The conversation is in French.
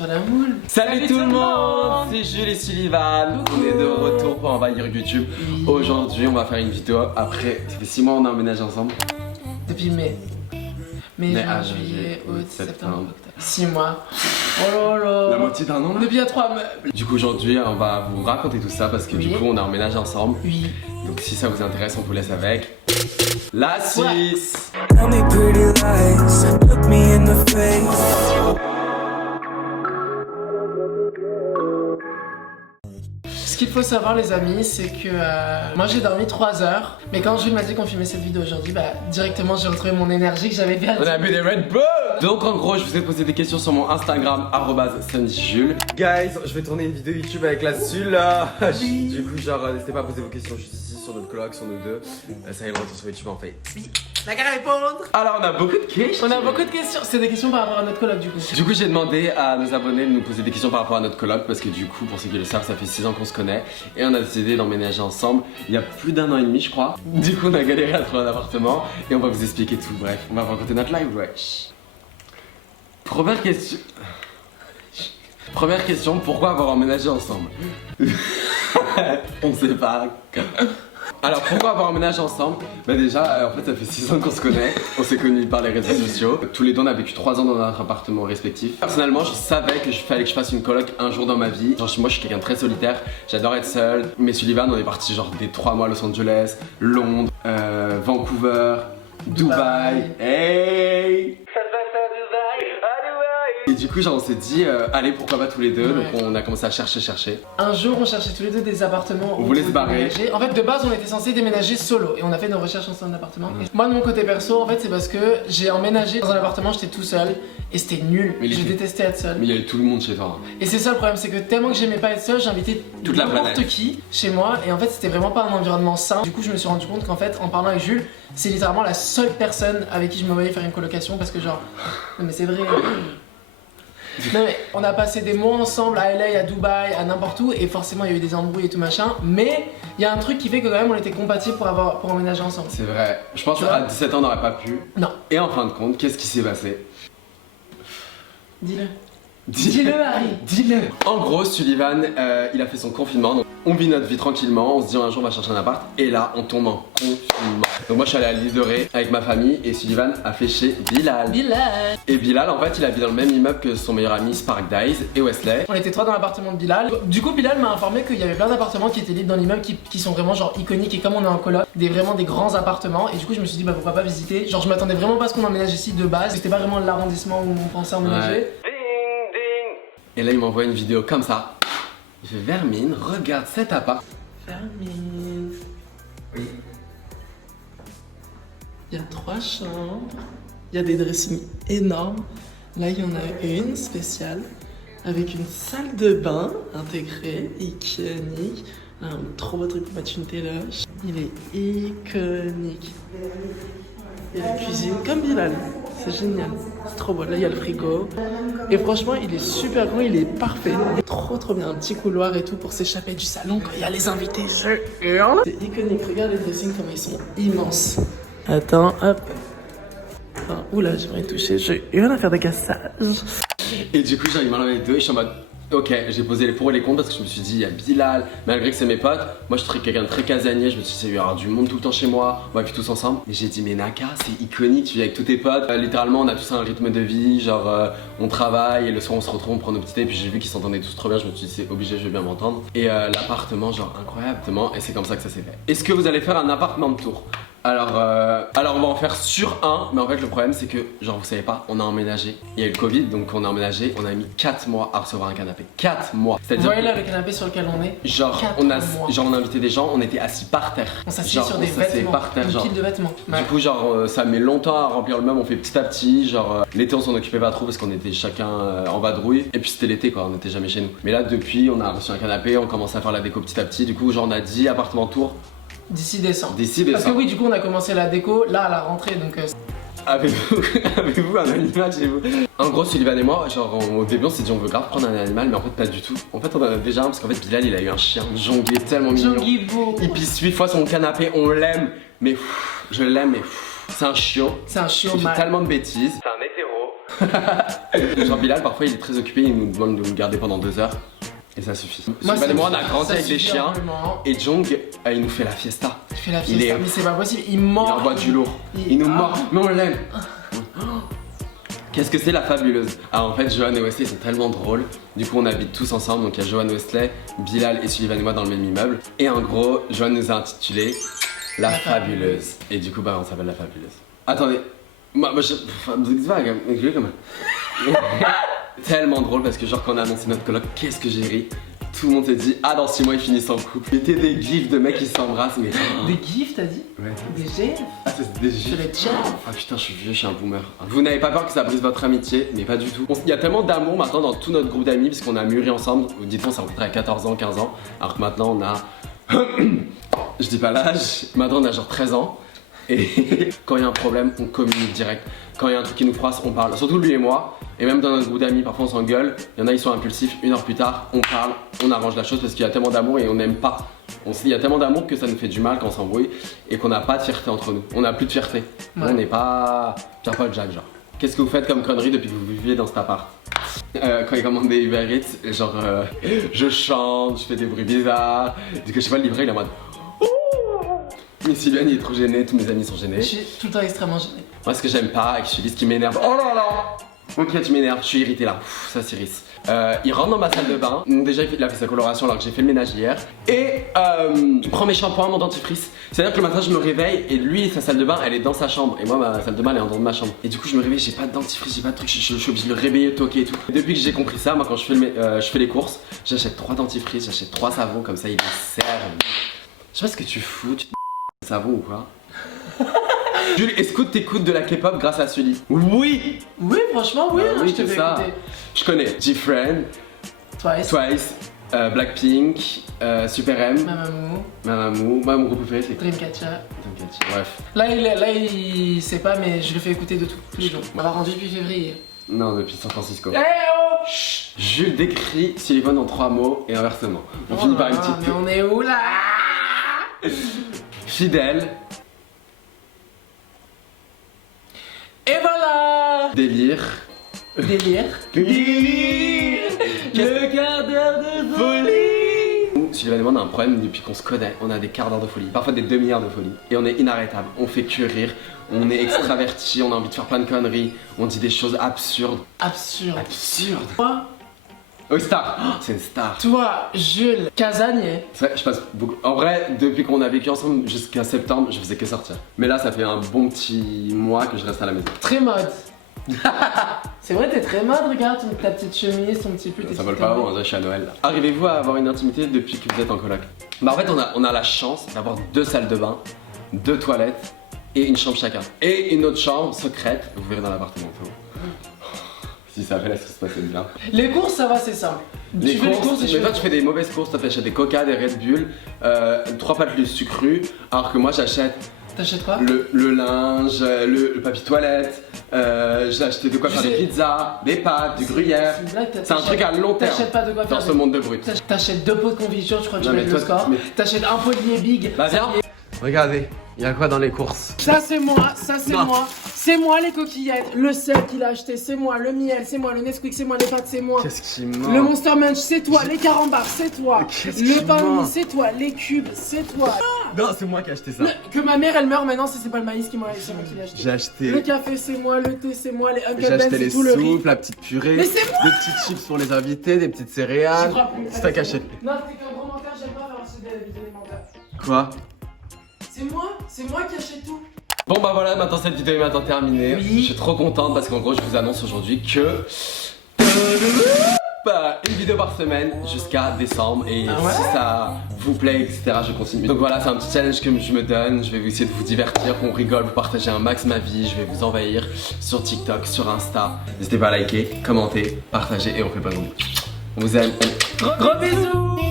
sur la moule. Salut tout le monde, c'est Jules et Sullivan. On est de retour pour envahir YouTube. Aujourd'hui, on va faire une vidéo après. Ça fait 6 mois on a emménagé ensemble. Depuis mai, juin, juillet, août, septembre, octobre. 6 mois. Oh là là. La moitié d'un an là. Depuis il y a 3 meubles. Du coup, aujourd'hui, on va vous raconter tout ça parce que du coup, on a emménagé ensemble. Oui. Donc, si ça vous intéresse, on vous laisse avec la Suisse. Tell me pretty lies, look me in the face. Ce qu'il faut savoir les amis, c'est que moi j'ai dormi 3 heures. Mais quand Jules m'a dit qu'on filmait cette vidéo aujourd'hui, bah directement j'ai retrouvé mon énergie que j'avais perdue. On a bu des Red Bull. Donc en gros, je vous ai posé des questions sur mon Instagram @sunnyjules. Guys, je vais tourner une vidéo YouTube avec la Sul là. Du coup, genre, n'hésitez pas à poser vos questions juste ici sur notre coloc, sur nous deux. Ça y est, le retour sur YouTube en fait. La qu'à répondre. Alors, on a beaucoup de questions. On a beaucoup de questions. C'est des questions par rapport à notre coloc du coup. Du coup, j'ai demandé à nos abonnés de nous poser des questions par rapport à notre coloc parce que du coup, pour ceux qui le savent, ça fait 6 ans qu'on se connaît et on a décidé d'emménager ensemble il y a plus d'1 an et demi, je crois. Du coup, on a galéré à trouver un appartement et on va vous expliquer tout. Bref, on va raconter notre live, wesh. Première question. Première question, pourquoi avoir emménagé ensemble? On sait pas. Alors pourquoi avoir emménagé ensemble? Bah déjà, en fait ça fait 6 ans qu'on se connaît, on s'est connus par les réseaux sociaux. Tous les deux on a vécu 3 ans dans notre appartement respectif. Personnellement je savais que fallait que je fasse une coloc un jour dans ma vie. Genre moi je suis quelqu'un de très solitaire, j'adore être seul. Mais Sullivan on est parti genre des 3 mois à Los Angeles, Londres, Vancouver, Dubaï. Hey! Et du coup genre on s'est dit allez pourquoi pas tous les deux, donc on a commencé à chercher. Un jour on cherchait tous les deux des appartements. On voulait se barrer. Déménager. En fait de base on était censé déménager solo et on a fait nos recherches ensemble d'appartement. Moi de mon côté perso en fait c'est parce que j'ai emménagé dans un appartement, j'étais tout seul et c'était nul. Mais je détestais être seul. Mais il y avait tout le monde chez toi. Et c'est ça le problème, c'est que tellement que j'aimais pas être seul, j'invitais Toute la n'importe planète qui chez moi et en fait c'était vraiment pas un environnement sain. Du coup je me suis rendu compte qu'en fait en parlant avec Jules, c'est littéralement la seule personne avec qui je me voyais faire une colocation parce que genre non mais c'est vrai. Non mais on a passé des mois ensemble à LA, à Dubaï, à n'importe où et forcément il y a eu des embrouilles et tout machin, mais il y a un truc qui fait que quand même on était compatibles pour emménager ensemble. C'est vrai, je pense qu'à 17 ans on n'aurait pas pu. Non. Et en fin de compte, qu'est-ce qui s'est passé? Dis-le. Dis-le Harry. Dis-le. En gros Sullivan, il a fait son confinement, donc on vit notre vie tranquillement, on se dit un jour on va chercher un appart et là on tombe en confinement. Donc moi je suis allé à l'île de Ré avec ma famille et Sullivan a fait chez Bilal. Et Bilal en fait il habite dans le même immeuble que son meilleur ami Spark Dice et Wesley. On était 3 dans l'appartement de Bilal. Du coup Bilal m'a informé qu'il y avait plein d'appartements qui étaient libres dans l'immeuble qui sont vraiment genre iconiques et comme on est en coloc, vraiment des grands appartements et du coup je me suis dit bah pourquoi pas visiter. Genre je m'attendais vraiment pas à ce qu'on emménage ici de base, c'était pas vraiment l'arrondissement où on pensait emménager. Ouais. Et là il m'envoie une vidéo comme ça. Il fait Vermine, regarde cet appart. Vermine. Oui. Il y a 3 chambres. Il y a des dressings énormes. Là il y en a une spéciale avec une salle de bain intégrée, iconique. Là un trop beau truc pour mettre une téloche. Il est iconique. Il y a la cuisine comme Bilal. C'est génial, c'est trop beau. Là il y a le frigo. Et franchement il est super grand, il est parfait. Trop bien, un petit couloir et tout pour s'échapper du salon quand il y a les invités. C'est iconique, regarde les dressings comme ils sont immenses. Attends, hop. Enfin, oula, j'aimerais toucher, j'ai rien à faire de cassage. Et du coup genre il m'a enlevé les deux et je suis en mode ok, j'ai posé les pour et les contre parce que je me suis dit il y a Bilal, malgré que c'est mes potes, moi je suis quelqu'un de très casanier, je me suis dit il y aura du monde tout le temps chez moi, on va vivre tous ensemble. Et j'ai dit mais Naka c'est iconique, tu vis avec tous tes potes, littéralement on a tous un rythme de vie, genre on travaille et le soir on se retrouve, on prend nos petits thés, puis j'ai vu qu'ils s'entendaient tous trop bien, je me suis dit c'est obligé, je vais bien m'entendre. Et l'appartement genre incroyable, et c'est comme ça que ça s'est fait. Est-ce que vous allez faire un appartement de tour? Alors on va en faire sur un, mais en fait le problème c'est que genre vous savez pas, on a emménagé, il y a eu le Covid donc on a emménagé, on a mis 4 mois à recevoir un canapé, 4 mois. Vous voyez là le canapé sur lequel on est? Genre on a invité des gens, on était assis par terre. On s'assied sur des vêtements, par terre, une genre. pile de vêtements. Du coup genre ça met longtemps à remplir le meuble, on fait petit à petit, genre l'été on s'en occupait pas trop parce qu'on était chacun en vadrouille et puis c'était l'été quoi, on était jamais chez nous. Mais là depuis on a reçu un canapé, on commence à faire la déco petit à petit, du coup genre on a 10 appartements tour. D'ici décembre. Parce que oui, du coup, on a commencé la déco là à la rentrée donc. Avez-vous un animal chez vous? En gros, Sullivan et moi, genre au début, on s'est dit on veut grave prendre un animal, mais en fait, pas du tout. En fait, on en a déjà un parce qu'en fait, Bilal il a eu un chien, Jongi, tellement mignon. Jongi beau. Il pisse 8 fois sur mon canapé, on l'aime, mais je l'aime, mais c'est un chiot. C'est un chiot Il fait mal. tellement de bêtises. C'est un hétéro. Genre Bilal, parfois il est très occupé, il nous demande de nous garder pendant 2 heures. Et ça suffit. Moi, on a grandi avec des chiens. Et Jong, il nous fait la fiesta. Il fait la fiesta, mais c'est pas possible, il mord. Il envoie du lourd. Il nous mord, mais on l'aime. Qu'est-ce que c'est la fabuleuse? Ah en fait Johan et Wesley sont tellement drôles. Du coup on habite tous ensemble, donc il y a Johan Wesley, Bilal et Sullivan et moi dans le même immeuble. Et en gros, Johan nous a intitulé La Fabuleuse. Et du coup bah on s'appelle La Fabuleuse. Attendez, moi je... vague, tellement drôle parce que genre quand on a annoncé notre colloque, qu'est-ce que j'ai ri. Tout le monde s'est dit, ah dans 6 mois ils finissent en couple. Mettez des gifs de mecs qui s'embrassent mais... Des gifs t'as dit? Ouais. Des gifs? Ah c'est des gifs. Ah putain je suis vieux, je suis un boomer. Vous n'avez pas peur que ça brise votre amitié? Mais pas du tout. Il y a tellement d'amour maintenant dans tout notre groupe d'amis puisqu'on a mûri ensemble. Dites-on on s'est rencontrés à 14 ans, 15 ans. Alors que maintenant on a... je dis pas l'âge, maintenant on a genre 13 ans. Et quand il y a un problème, on communique direct. Quand il y a un truc qui nous froisse, on parle. Surtout lui et moi. Et même dans notre groupe d'amis, parfois on s'engueule. Il y en a, ils sont impulsifs. 1 heure plus tard, on parle, on arrange la chose parce qu'il y a tellement d'amour et on n'aime pas. Il y a tellement d'amour que ça nous fait du mal quand on s'embrouille et qu'on n'a pas de fierté entre nous. On n'a plus de fierté. Ouais. On n'est pas Pierre-Paul Jacques, genre. Qu'est-ce que vous faites comme connerie depuis que vous vivez dans cet appart? Quand il commande des Uber Eats, genre je chante, je fais des bruits bizarres. Du coup, je sais pas, le livreur il est en mode. Mais Sylvain il est trop gêné, tous mes amis sont gênés. Je suis tout le temps extrêmement gêné. Moi ce que j'aime pas et que je suis ce qui m'énerve. Oh là là. Ok tu m'énerves, je suis irrité là. Ouf, ça s'irrisse. Il rentre dans ma salle de bain. Donc déjà il a fait sa coloration alors que j'ai fait le ménage hier. Et il prend mes shampoings, mon dentifrice. C'est-à-dire que le matin je me réveille et lui sa salle de bain elle est dans sa chambre. Et moi ma salle de bain elle est en dehors de ma chambre. Et du coup je me réveille, j'ai pas de dentifrice, j'ai pas de truc, je suis obligé de le réveiller, toquer et tout. Et depuis que j'ai compris ça, moi quand je fais les courses, j'achète 3 dentifrices, j'achète 3 savons comme ça il les servent. Je sais pas ce que tu fous, tu te savon ou quoi? Jules, est-ce que t'écoutes de la K-pop grâce à Sully? Oui! Oui, franchement, oui, oui je te fais ça. écouter. Je connais G-Friend, Twice, Blackpink, Super M, Mamamoo. Moi, mon groupe préféré c'est Dreamcatcher. Bref. Là, il sait pas, mais je le fais écouter de tous les jours. On l'a rendu depuis février. Non, depuis San Francisco. Eh oh! Chut. Jules décrit Sullivan en 3 mots et inversement. On finit par une petite. Mais on est où là? Fidèle. Et voilà! Délire. Délire. Le quart d'heure de folie. Sullivan et moi on a un problème depuis qu'on se connaît. On a des quarts d'heure de folie, parfois des demi-heures de folie. Et on est inarrêtable, on fait que rire. On est extraverti, on a envie de faire plein de conneries. On dit des choses absurdes. Absurde. Toi? Oui, star. Oh, c'est une star. Toi, Jules Casanier. C'est vrai, je passe beaucoup. En vrai, depuis qu'on a vécu ensemble jusqu'à septembre, je faisais que sortir. Mais là, ça fait un bon petit mois que je reste à la maison. Très mode. C'est vrai, t'es très mode, regarde ta petite chemise, ton petit pull. Ça vole pas haut, je suis à Noël là. Arrivez-vous à avoir une intimité depuis que vous êtes en coloc? Bah en fait, on a la chance d'avoir 2 salles de bain, 2 toilettes et une chambre chacun. Et une autre chambre secrète, vous verrez dans l'appartement. Si ça va, ça se passe bien. Les courses, ça va, c'est simple. Les courses, mais toi tu fais des mauvaises courses, toi t'achètes des Coca, des Red Bull, 3 pâtes de sucru, alors que moi j'achète. T'achètes quoi? Le linge, le papier toilette, j'ai acheté de quoi faire des pizzas, des pâtes, du gruyère. C'est un truc à long terme. T'achètes pas de quoi faire dans ce monde de brut. T'achètes 2 pots de confiture, je crois que tu mets le score. T'achètes un pot de lait big. Bah viens. Regardez, il y a quoi dans les courses? Ça c'est moi, ça c'est moi. C'est moi les coquillettes, le sel qu'il a acheté, c'est moi, le miel, c'est moi, le Nesquik, c'est moi, les pâtes, c'est moi. Qu'est-ce qui manque? Le Monster Munch, c'est toi, les carambars, c'est toi. Le pain de mie, c'est toi, les cubes, c'est toi. Non, c'est moi qui ai acheté ça. Que ma mère elle meurt maintenant, c'est pas le maïs qui m'a acheté. J'ai acheté. Le café, c'est moi, le thé, c'est moi, les J'ai acheté les tout le riz. soupes, la petite purée, Mais c'est moi. des petites chips pour les invités, des petites céréales. C'est toi qui achètes. Non, c'est qu'un gros menteur, j'aime pas faire acheter des vidéos alimentaires. Quoi? C'est moi qui achète tout. Bon bah voilà, maintenant cette vidéo est maintenant terminée. Oui. Je suis trop contente parce qu'en gros je vous annonce aujourd'hui que une vidéo par semaine jusqu'à décembre et si ça vous plaît etc je continue. Donc voilà, c'est un petit challenge que je me donne. Je vais essayer de vous divertir, qu'on rigole, vous partager un max ma vie. Je vais vous envahir sur TikTok, sur Insta. N'hésitez pas à liker, commenter, partager et on fait pas de gros bisous. On vous aime. Gros bisous.